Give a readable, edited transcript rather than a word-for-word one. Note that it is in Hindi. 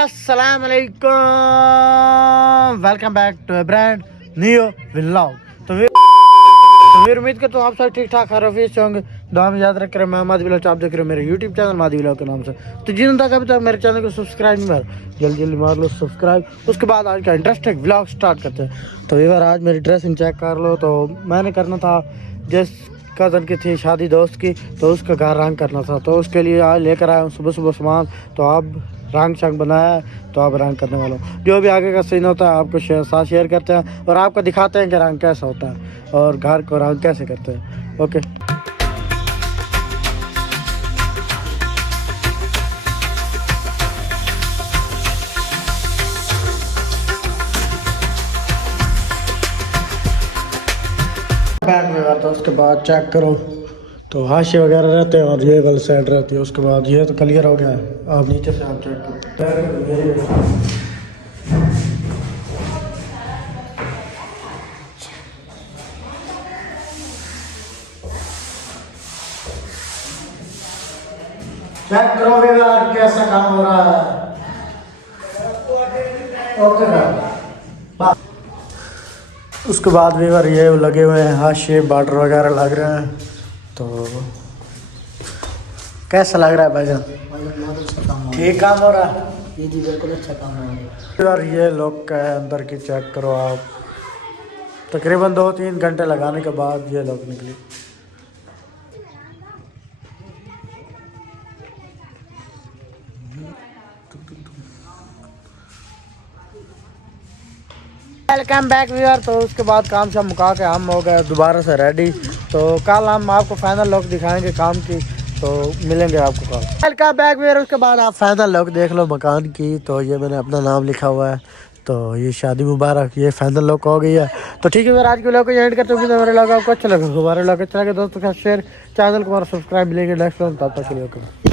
अस्सलाम वालेकुम, welcome back to a brand new vlog. फिर उम्मीद करता हूँ आप सब ठीक ठाक खैरियत से होंगे। दुआ में याद रख कर मैं मादी व्लॉग, आप देख रहे हो मेरे यूट्यूब चैनल मादी व्लॉग के नाम से। तो जिन तक अभी तक मेरे चैनल को सब्सक्राइब नहीं मार, जल्दी जल्दी मार लो सब्सक्राइब। उसके बाद आज का इंटरेस्टिंग व्लॉग स्टार्ट करते हैं। तो व्यूअर आज मेरी ड्रेसिंग चेक कर लो। तो मैंने करना था जिस कज़न की थी शादी दोस्त की, तो उसका घर रंग करना था। तो उसके लिए आज लेकर आया हूँ सुबह सुबह सामान। तो अब रंग शंग बनाया है, तो अब रंग करने वाला हूँ। जो भी आगे का सीन होता है आपको साथ शेयर करते हैं और आपको दिखाते हैं कि रंग कैसा होता है और घर को रंग कैसे करते हैं। ओके, बैग में करता हूँ। उसके बाद चेक करो तो हाशे वगैरह रहते हैं और ये वाली साइड रहती है। उसके बाद ये तो क्लियर हो गया है। आप नीचे से आप चेक करो। चेक करो यार कैसा काम हो रहा है। ओके ना। उसके बाद व्यूअर ये लगे हुए हैं हाशे बॉर्डर वगैरह लग रहे हैं। तो कैसा लग रहा है भाईजान? ठीक काम हो रहा है। जी जी बिल्कुल अच्छा काम है। यार ये लुक है अंदर की, चेक करो आप। तकरीबन 2-3 घंटे लगाने के बाद ये लुक निकली। Welcome back viewer. तो उसके बाद काम शाम मुका के हम हो गए दोबारा से रेडी। तो कल हम आपको फाइनल लुक दिखाएंगे काम की, तो मिलेंगे आपको कल। Welcome back viewer. उसके बाद आप फाइनल लुक देख लो मकान की। तो ये मैंने अपना नाम लिखा हुआ है। तो ये शादी मुबारक, ये फाइनल लुक हो गई है। तो ठीक है, आज के लोग को एंड करते हुए हमारे लोग आपको अच्छा लगा, हमारे लोग अच्छा लगे दोस्तों का शेयर, चैनल को हमारा सब्सक्राइब मिलेंगे नेक्स्ट टाइम। तब तक के लिए ओके।